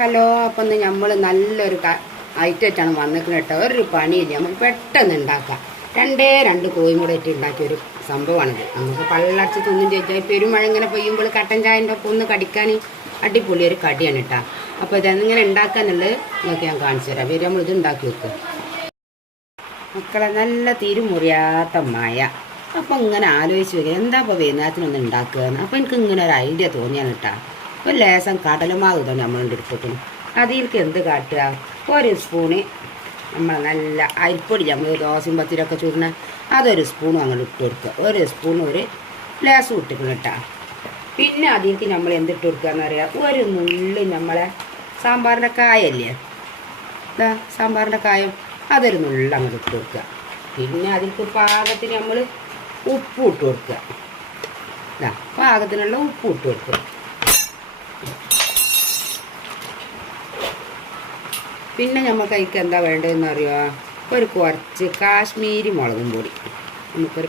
Hello, അപ്പം ഇന്ന് നമ്മൾ നല്ലൊരു ഐറ്റമായിട്ടാണ് വന്നിരിക്കുന്നത് കേട്ടോ. ഒരു പണിയില്ല, നമുക്ക് പെട്ടെന്ന് ഉണ്ടാക്കാം. രണ്ട് കോയും കൂടെ ഇട്ട് ഉണ്ടാക്കിയൊരു സംഭവമാണിത്. നമുക്ക് പള്ളടച്ച് തിന്നും ചോദിച്ചാൽ പെരുമഴ ഇങ്ങനെ പെയ്യുമ്പോൾ കട്ടൻ ചായൻ്റെ ഒപ്പം ഒന്ന് കടിക്കാൻ അടിപൊളി ഒരു കടിയാണ് കേട്ടോ. അപ്പോൾ ഇതെങ്ങനെ ഉണ്ടാക്കാന്നുള്ളത് നിങ്ങൾക്ക് ഞാൻ കാണിച്ചു തരാം. വരും നമ്മളിത് ഉണ്ടാക്കി വെക്കും മക്കളെ. നല്ല തിരുമുറിയാത്ത മഴ. അപ്പം ഇങ്ങനെ ആലോചിച്ച് വരിക, എന്താ ഇപ്പോൾ വൈകുന്നേരത്തിനൊന്ന് ഉണ്ടാക്കുകയെന്ന്. അപ്പോൾ എനിക്ക് ഇങ്ങനെ ഒരു ഐഡിയ തോന്നിയാണ് കേട്ടോ. ഒരു ലേശം കടലമാവ് തന്നെ നമ്മളുടെ എടുത്തിട്ടുണ്ട്. അതിലേക്ക് എന്ത് കാട്ടുക, ഒരു സ്പൂണ് നമ്മൾ നല്ല അരിപ്പൊടി, നമ്മൾ ദോശയും പത്തിരൊക്കെ ചൂടണ അതൊരു സ്പൂണും അങ്ങോട്ട് ഇട്ട് കൊടുക്കുക. ഒരു സ്പൂണും ഒരു ലേസും ഇട്ടിക്കണം കേട്ടോ. പിന്നെ അതിലേക്ക് നമ്മൾ എന്തിട്ട് കൊടുക്കുക എന്നറിയാം, ഒരു നുള്ളി നമ്മളെ സാമ്പാറിൻ്റെ കായല്ലേ, സാമ്പാറിൻ്റെ കായം, അതൊരു നുള്ള അങ്ങോട്ട് ഇട്ട് കൊടുക്കുക. പിന്നെ അതിലേക്ക് പാകത്തിന് നമ്മൾ ഉപ്പ് ഇട്ട് കൊടുക്കുക. പാകത്തിനുള്ള ഉപ്പ് ഇട്ട് കൊടുക്കുക. പിന്നെ നമുക്ക് അതിലേക്ക് എന്താ വേണ്ടതെന്ന് അറിയുമോ, ഒരു കുറച്ച് കാശ്മീരി മുളകും പൊടി നമുക്കൊരു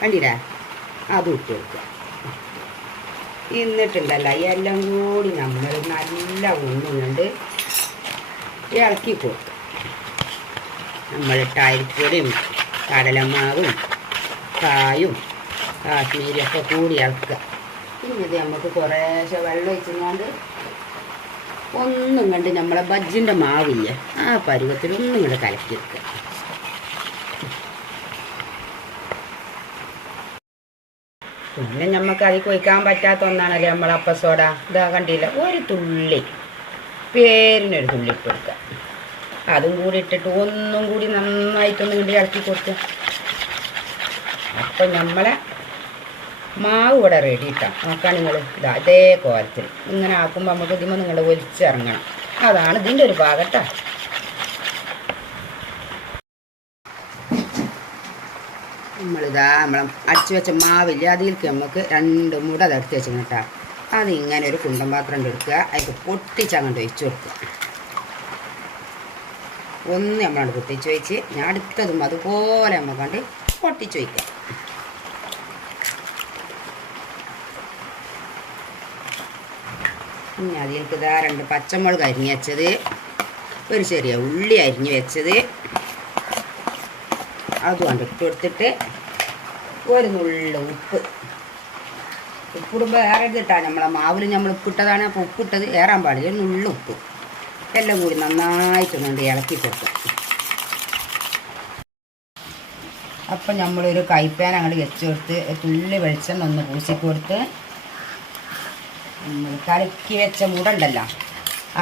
കണ്ടില്ലേ, അതും ഇട്ട് കൊടുക്കുക. എന്നിട്ടുണ്ടല്ലോ എല്ലാം കൂടി നമ്മൾ നല്ല ഉണ്ണുകൊണ്ട് ഇളക്കി കൊടുക്കുക. നമ്മളിട്ട് അരിപ്പൊടിയും കടലമാവും കായും കാശ്മീരിയൊക്കെ കൂടി ഇളക്കുക. പിന്നെ ഇത് നമുക്ക് കുറേശ്ശെ വെള്ളം ഒഴിച്ചുകൊണ്ട് ഒന്നും കണ്ട് നമ്മളെ ബജ്ജിൻ്റെ മാവില്ല ആ പരുവത്തിൽ ഒന്നും കൂടെ കലക്കി വെക്കുക. പിന്നെ നമുക്ക് അതിൽ ഒഴിക്കാൻ പറ്റാത്ത ഒന്നാണല്ലേ നമ്മൾ അപ്പസോഡ. ഇതാ കണ്ടില്ല, ഒരു തുള്ളി, പേരിനൊരു തുള്ളി ഇട്ട് കൊടുക്കുക. അതും കൂടി ഇട്ടിട്ട് ഒന്നും കൂടി നന്നായിട്ടൊന്നും കൂടി ഇളക്കി കൊടുക്കുക. അപ്പം നമ്മളെ മാവ് ഇവിടെ റെഡി ഇട്ടാം. നോക്കാൻ നിങ്ങൾ ഇതാ അതേ കോലത്തിൽ ഇങ്ങനെ ആക്കുമ്പോൾ നമുക്ക് ഇതിമ്പോൾ നിങ്ങൾ ഒലിച്ചിറങ്ങണം. അതാണ് ഇതിൻ്റെ ഒരു ഭാഗട്ടാ. നമ്മളിതാ നമ്മളെ അടിച്ചു വെച്ച മാവില്ല, അതിലേക്ക് നമുക്ക് 2 മുട തടുത്ത് വെച്ചിങ്ങനെ കേട്ടോ. അതിങ്ങനെ ഒരു കുണ്ടൻ പാത്രം എടുക്കുക, അതിൽ പൊട്ടിച്ചങ്ങോട്ട് ഒഴിച്ചു കൊടുക്കുക. ഒന്ന് നമ്മളാണ് പൊട്ടിച്ച് വെച്ച് ഞാൻ അടുത്തതും അതുപോലെ നമുക്കണ്ട് പൊട്ടിച്ച് വയ്ക്കുക. ഇനി അതിലേക്ക് ഇതാ 2 പച്ചമുളക് അരിഞ്ഞ് വെച്ചത്, ഒരു ചെറിയ ഉള്ളി അരിഞ്ഞ് വെച്ചത് അതുകൊണ്ട് ഇട്ട് കൊടുത്തിട്ട് ഒരു നുള്ള ഉപ്പിടുമ്പോൾ ഏറെ ഇട്ടാൽ നമ്മളെ മാവിൽ നമ്മൾ ഉപ്പിട്ടതാണ്. അപ്പോൾ ഉപ്പിട്ടത് ഏറാൻ പാടില്ല, ഒരു നുള്ള ഉപ്പ് എല്ലാം കൂടി നന്നായിട്ടൊന്നുകൊണ്ട് ഇളക്കി കൊടുക്കും. അപ്പം നമ്മളൊരു കൈപ്പാൻ അങ്ങോട്ട് വെച്ച് കൊടുത്ത് തുള്ളി വെളിച്ചെണ്ണ ഒന്ന് പൂശിക്കൊടുത്ത് നമ്മൾ കലക്കി വെച്ച മുട ഉണ്ടല്ലോ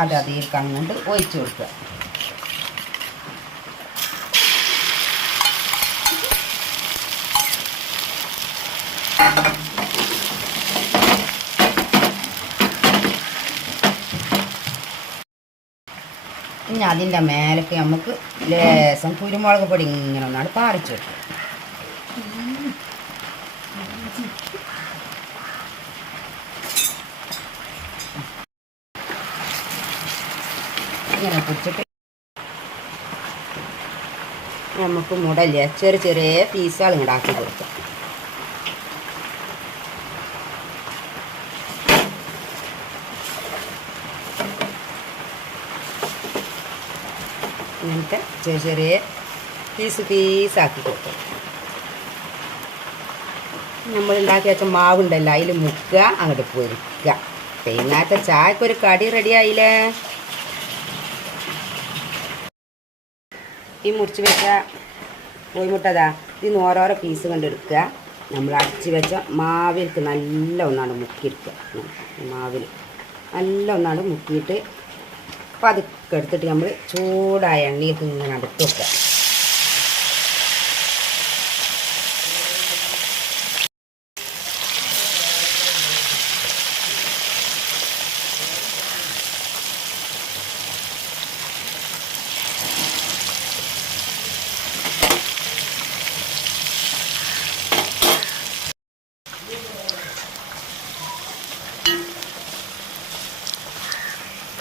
അത് അതിലേക്ക് അങ്ങോട്ട് ഒഴിച്ചു കൊടുക്കുക. ഇനി അതിൻ്റെ മേലേക്ക് നമുക്ക് ലേശം കുരുമുളക് പൊടി ഇങ്ങനെ ഒന്നാണ് പാറിച്ചു വെക്കുക. ഇങ്ങനെ പൊടിച്ചിട്ട് നമുക്ക് മുടല്ല ചെറിയ ചെറിയ പീസുകൾ ഇങ്ങോട്ട് ആക്കി കൊടുക്കാം. ഇങ്ങനത്തെ ചെറിയ ചെറിയ പീസാക്കി കൊടുക്കും. നമ്മൾ ഉണ്ടാക്കി വെച്ച മാവുണ്ടല്ലോ അതിൽ മുക്കുക, അങ്ങോട്ട് പൊരിക്കുക. വൈകുന്നേരത്തെ ചായക്കൊരു കടി റെഡിയായില്ലേ. ഈ മുറിച്ച് വെച്ച കോഴിമുട്ടതാ ഇതിന് ഓരോരോ പീസ് കണ്ടെടുക്കുക. നമ്മൾ അടിച്ച് വെച്ച മാവിലേക്ക് നല്ല ഒന്നാണ് മുക്കിയെടുക്കുക. മാവിൽ നല്ല ഒന്നാണ് മുക്കിയിട്ട് പതുക്കെ എടുത്തിട്ട് നമ്മൾ ചൂടായ എണ്ണയിലേക്ക് ഇങ്ങനെ അടുത്ത് വെക്കുക.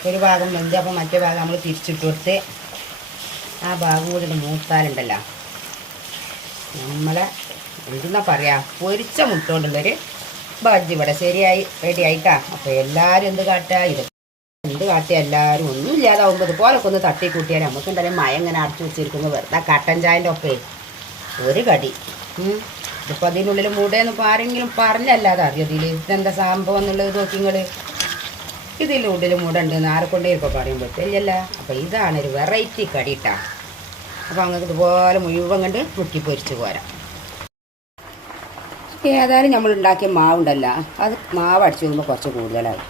ഒരു ഭാഗം വെന്ത് അപ്പോൾ മറ്റേ ഭാഗം നമ്മൾ തിരിച്ചിട്ട് കൊടുത്ത് ആ ഭാഗം കൂടി മൂത്താലുണ്ടല്ലോ നമ്മളെ എന്താ പറയുക, പൊരിച്ച മുട്ട കൊണ്ടുള്ളൊരു ബജ്ജി ഇവിടെ ശരിയായി റെഡി ആയിട്ടാ. അപ്പോൾ എല്ലാവരും എന്ത് കാട്ടുക, ഇത് എന്ത് കാട്ടിയ എല്ലാവരും ഒന്നും ഇല്ലാതാവുമ്പോൾ ഇതുപോലൊക്കെ ഒന്ന് തട്ടി കൂട്ടിയാൽ നമുക്ക് എന്തായാലും മഴ ഇങ്ങനെ അടച്ചു വെച്ചിരിക്കുന്നു വെറുതെ കട്ടൻ ചായൻ്റെ ഒക്കെ ഒരു കടി ഇതിപ്പോൾ അതിനുള്ളിൽ മൂടേന്ന് ഇപ്പോൾ ആരെങ്കിലും പറഞ്ഞല്ലാതെ അറിയോ ഇതിൽ ഇതെന്താ സംഭവം എന്നുള്ളത് നോക്കിങ്ങൾ ഇതിനുള്ളിൽ മൂടുണ്ടെന്ന് ആരെക്കൊണ്ടേ ഇപ്പോൾ പറയുമ്പോൾ ഇല്ലല്ല. അപ്പോൾ ഇതാണ് ഒരു വെറൈറ്റി കടി ഇട്ടാ. അപ്പോൾ അങ്ങനെ ഇതുപോലെ മുഴുവൻ കണ്ട് മുക്കി പൊരിച്ച് പോരാം. ഏതായാലും നമ്മൾ ഉണ്ടാക്കിയ മാവുണ്ടല്ല അത് മാവ് അടിച്ചു പോകുമ്പോൾ കുറച്ച് കൂടുതലായി.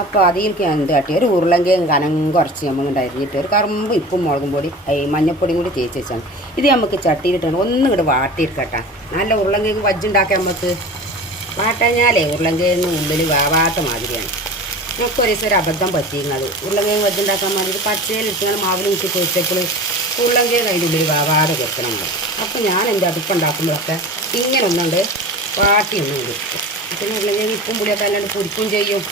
അപ്പോൾ അതിലേക്ക് എന്ത് കാട്ടി ഒരു ഉരുളങ്കയും കനം കുറച്ച് നമ്മൾ അരിഞ്ഞിട്ട് ഒരു കറുമ്പ് ഇപ്പും മുളകും പൊടി മഞ്ഞപ്പൊടിയും കൂടി തേച്ച് വെച്ചാണ്. ഇത് നമുക്ക് ചട്ടിയിലിട്ടാണ് ഒന്നും ഇങ്ങോട്ട് വാട്ടിയിരിക്കട്ടെ. നല്ല ഉരുളങ്കയ്ക്ക് വജ്ജുണ്ടാക്കാം നമുക്ക്. വാട്ടഞ്ഞാലേ ഉരുളങ്കയെന്ന് ഉള്ളിൽ വേവാത്ത മാതിരിയാണ്. നമുക്ക് ഒരു ദിവസം ഒരു അബദ്ധം പറ്റിയിരുന്നത് ഉരുളങ്കയും വജ്ജുണ്ടാക്കാൻ വേണ്ടിയിട്ട് പച്ചയിലിട്ടാണ് മാവിൽ മുക്കി പൊരിച്ചപ്പോൾ ഉരുളങ്കയും അതിൻ്റെ ഉള്ളിൽ വേവാതെ വെക്കണം. അപ്പോൾ ഞാൻ എൻ്റെ അടുപ്പം ഉണ്ടാക്കുമ്പോഴൊക്കെ ഇങ്ങനെ ഒന്നുണ്ട് പാട്ടി ഒന്നും കൊടുക്കും. പിന്നെ ഉരുളങ്കയും ഉപ്പും പുളിയൊക്കെ അല്ലാണ്ട് പൊരിക്കും ചെയ്യും.